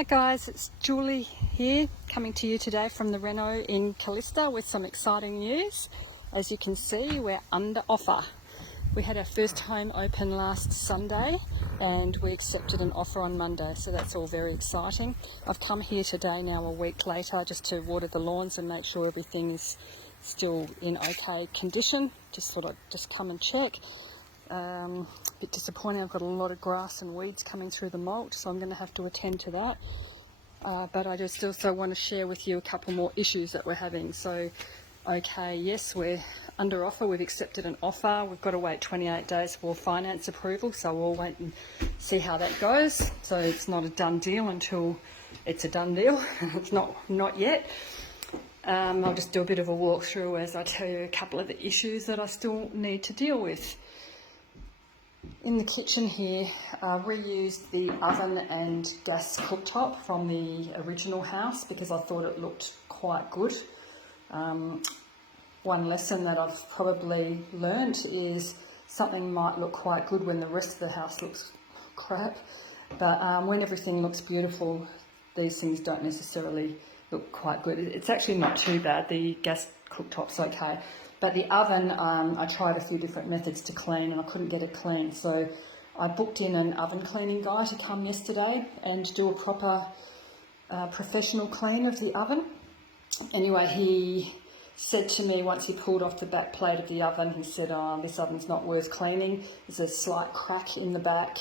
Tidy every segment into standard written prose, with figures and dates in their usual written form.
Hi guys, it's Julie here coming to you today from the Reno in Calista with some exciting news. As you can see, we're under offer. We had our first home open last Sunday and we accepted an offer on Monday, so that's all very exciting. I've come here today now a week later just to water the lawns and make sure everything is still in okay condition. Just thought I'd just come and check. A bit disappointing, I've got a lot of grass and weeds coming through the mulch, so I'm going to have to attend to that. But I just also want to share with you a couple more issues that we're having. So, okay, yes, we're under offer, we've accepted an offer, we've got to wait 28 days for finance approval, so we'll wait and see how that goes. So it's not a done deal until it's a done deal. It's not yet. I'll just do a bit of a walkthrough as I tell you a couple of the issues that I still need to deal with. In the kitchen here, reused the oven and gas cooktop from the original house because I thought it looked quite good. One lesson that I've probably learnt is something might look quite good when the rest of the house looks crap, but when everything looks beautiful, these things don't necessarily look quite good. It's actually not too bad, the gas cooktop's okay. But the oven, I tried a few different methods to clean and I couldn't get it clean. So I booked in an oven cleaning guy to come yesterday and do a proper professional clean of the oven. Anyway, he said to me once he pulled off the back plate of the oven, he said, "Oh, this oven's not worth cleaning. There's a slight crack in the back.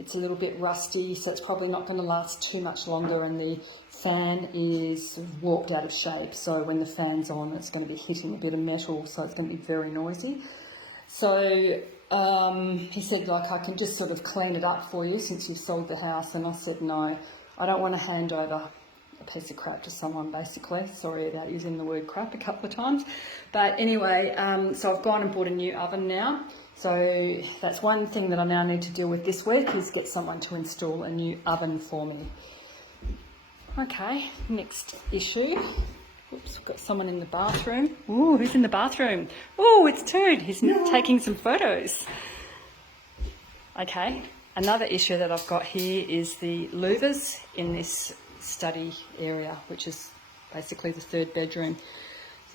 It's a little bit rusty, so it's probably not going to last too much longer, and the fan is warped out of shape, so when the fan's on it's going to be hitting a bit of metal, so it's going to be very noisy." So he said, like, "I can just sort of clean it up for you since you've sold the house," and I said, "No, I don't want to hand over a piece of crap to someone," basically. Sorry about using the word crap a couple of times. But anyway, so I've gone and bought a new oven now. So that's one thing that I now need to deal with this week, is get someone to install a new oven for me. Okay, next issue. Oops, we've got someone in the bathroom. Ooh, who's in the bathroom? Oh, it's Toad. He's taking some photos. Okay, another issue that I've got here is the louvers in this study area, which is basically the third bedroom.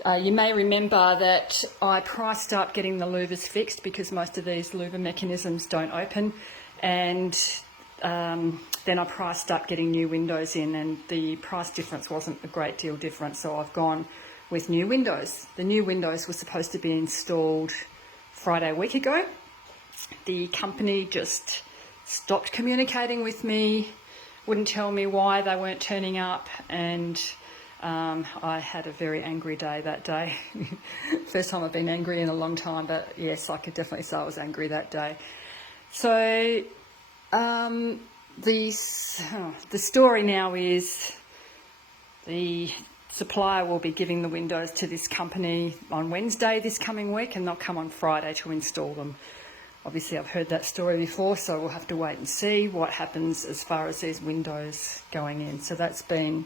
You may remember that I priced up getting the louvers fixed because most of these louver mechanisms don't open, and then I priced up getting new windows in, and the price difference wasn't a great deal different, so I've gone with new windows. The new windows were supposed to be installed Friday a week ago. The company just stopped communicating with me, wouldn't tell me why they weren't turning up, and I had a very angry day that day. First time I've been angry in a long time, but yes, I could definitely say I was angry that day. So the story now is the supplier will be giving the windows to this company on Wednesday this coming week, and they'll come on Friday to install them. Obviously, I've heard that story before, so we'll have to wait and see what happens as far as these windows going in. So that's been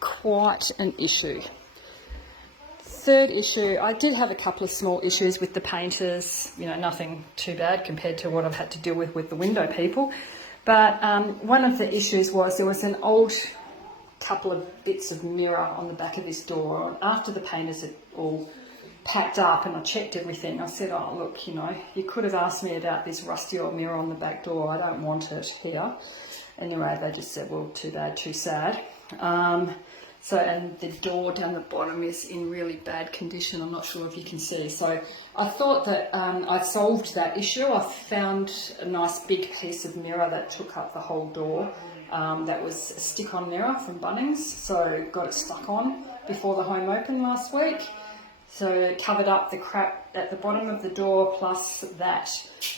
quite an issue. Third issue, I did have a couple of small issues with the painters, nothing too bad compared to what I've had to deal with the window people. But one of the issues was there was an old couple of bits of mirror on the back of this door. After the painters had all packed up and I checked everything, I said, "Oh, look, you could have asked me about this rusty old mirror on the back door. I don't want it here." Anyway, they just said, "Well, too bad, too sad." And the door down the bottom is in really bad condition. I'm not sure if you can see. So I thought that I solved that issue. I found a nice big piece of mirror that took up the whole door. That was a stick-on mirror from Bunnings. So got it stuck on before the home opened last week. So it covered up the crap at the bottom of the door, plus that.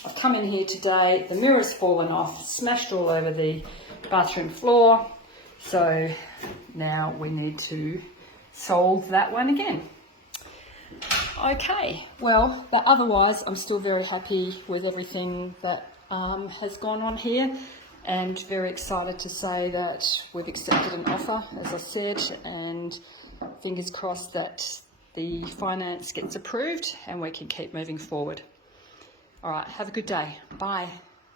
I've come in here today, the mirror's fallen off, smashed all over the bathroom floor. So now we need to solve that one again. Okay, well, but otherwise I'm still very happy with everything that has gone on here, and very excited to say that we've accepted an offer, as I said, and fingers crossed that the finance gets approved and we can keep moving forward. All right, have a good day. Bye.